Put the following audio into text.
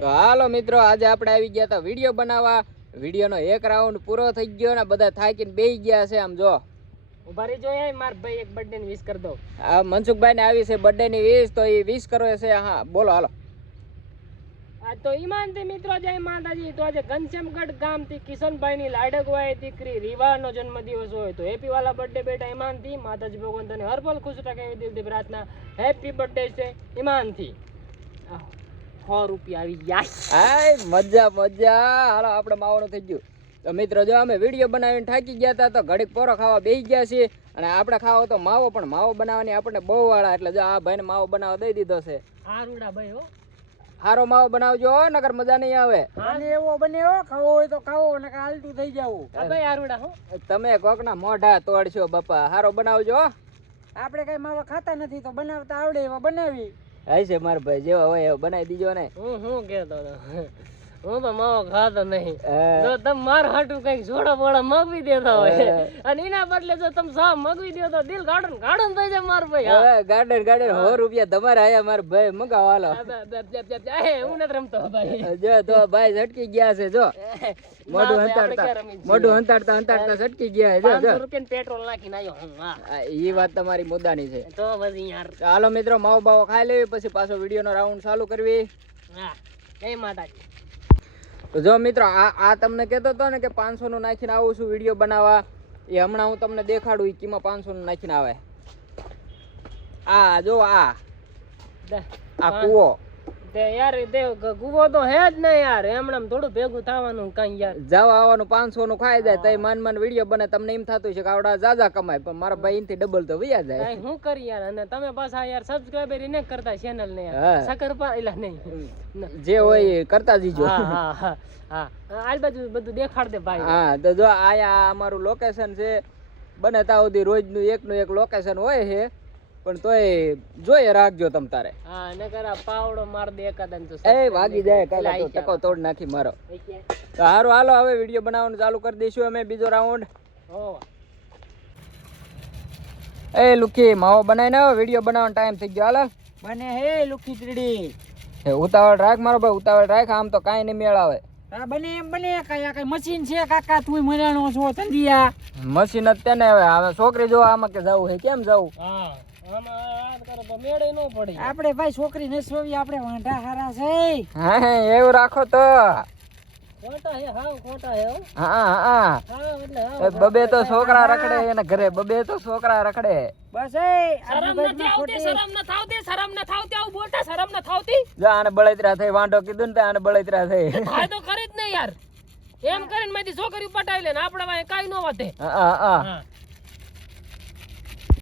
તો હાલો મિત્રો, આજે આપણે આવી ગયા હતા વિડીયો બનાવવા. વિડીયોનો એક રાઉન્ડ પૂરો થઈ ગયો ને બધા થાકીને બેસી ગયા છે. આમ જો ઉભા રહી જોઈએ, માર ભાઈ એક બર્થડે ની વિશ કરી દો. આ મનસુખભાઈ ને આવી છે બર્થડે ની વિશ, તો એ વિશ કરો છે. હા બોલો હાલો. આ તો ઈમાનથી મિત્રો જય માતાજી. તો આજે ઘનશ્યામગઢ ગામથી કિશનભાઈ ની લાડકવાઈ દીકરી રીવાનો જન્મદિવસ હોય તો હેપી વાલા બર્થડે બેટા ઈમાનથી. માતાજી ભગવાન તને હર પલ ખુશ રાખે એવી દિલથી પ્રાર્થના. હેપી બર્થડે છે ઈમાનથી. 100 રૂપિયા આવી ગયા. હાય મજા મજા. હાલો આપણે માવાનું થઈ ગયું. તો મિત્રો જો અમે વિડીયો બનાવીને થાકી ગયા હતા તો ઘડીક પોરો ખાવા બેસી ગયા છીએ. અને આપણે ખાવો તો માવો, પણ માવો બનાવવાની આપણને બહુ વાળા, એટલે જો આ ભાઈને માવો બનાવવા દઈ દીધો છે. હારુડા ભાઈ હો, હારો માવો બનાવજો, નકર મજા નહીં આવે. બને એવો બને હો, ખાવો હોય તો ખાવો, નકર હાલતું થઈ જાવું. ભાઈ હારુડા હો. તમે કોકના મોઢા તોડશો બાપા. હારો બનાવજો. આપણે કઈ માવા ખાતા નથી તો બનાવતા આવડે એવા બનાવી. હાય છે મારા ભાઈ, જેવા હોય એવા બનાવી દીજો ને. હું કેતો હું તો માવો ખાતો નહીં. જો તમે મારા હાટું કઈક જોડા બોડા મગવી દેતા હોય અને એના બદલે જો તમે સા મગવી દો તો દિલ ગાર્ડન ગાર્ડન થઈ જાય માર ભાઈ. હવે ગાર્ડન 100 રૂપિયા તમારે આયા મારા ભાઈ, મગાવો હાલો. હું નથી રમતો ભાઈ. જો તો ભાઈ ઝટકી ગયા છે. જો મોઢું હંતાડતા ઝટકી ગયા છે. જો 500 રૂપિયા પેટ્રોલ નાખીને આવ્યો હું. હા એ વાત તમારી મુદ્દાની છે. તો પછી યાર હાલો મિત્રો, માવો બાવો ખાઈ લેવી, પછી પાછો વિડીયો નો રાઉન્ડ ચાલુ કરવી. હા જય માતાજી. તો જો મિત્રો, આ તમને કહેતો હતો ને કે 500 નું નાખીને આવું છું વિડીયો બનાવવા, એ હમણાં હું તમને દેખાડું કીમાં 500 નું નાખીને આવે. આ જો આ કૂવો તે યાર તે ગુવો તો હે જ ને યાર. એમણે થોડું ભેગું થવાનું કઈ યાર. જવા આવવાનું 500 નું ખાઈ જાય તો માન વિડીયો બને. તમને એમ થતું છે કે આવડા જાજા કમાય, પણ મારા ભાઈ એનથી ડબલ તો વયા જાય. શું કરી યાર. અને તમે પાછા યાર સબસ્ક્રાઇબર ને કરતા ચેનલ ને સકરપા એલા નહીં જે હોય એ કરતા જીજો. હા આજ બાજુ બધું દેખાડ દે ભાઈ. હા તો જો આયા અમારું લોકેશન છે. બને ત્યાં સુધી રોજનું એકનું એક લોકેશન હોય છે, પણ તોય જોઈએ રાખજો તમ તારે. હા નકર આ પાવડો માર દે એકાદન તો એ વાગી જાય કાલે તો ટકો તોડ નાખી મારો. તો હારું હાલો, હવે વિડીયો બનાવવાનું ચાલુ કરી દઈશું અમે બીજો રાઉન્ડ. એ લુકી માવો બનાવીને આવો, વિડીયો બનાવવાનો ટાઈમ થઈ ગયો. હાલો બને હે લુખી ચીડી. ઉતાવળ રાખ મારો ભાઈ, ઉતાવળ રાખ, આમ તો કાંઈ નહીં મેળ આવે. આ બને એમ બને કઈ મશીન છે કાકા, તું મજાનો છો તંદિયા. મશીન જ તેને હવે છોકરી જો આમાં કે જવું છે, કેમ જવું? આપણે ભાઈ છોકરી નસવી, આપણે વાંઢા હારા છે. હા એવું રાખો તો. હા બબે તો છોકરા રખડે એના ઘરે, બબે તો છોકરા રખડે. બસ આને બળતરા થઈ, વાંઢો કીધું ને આને બળતરા થઈ. તો કરી જ નહીં યાર. એમ કરીને મારી છોકરી પટાઈ લે ને આપડા કઈ ન વધે.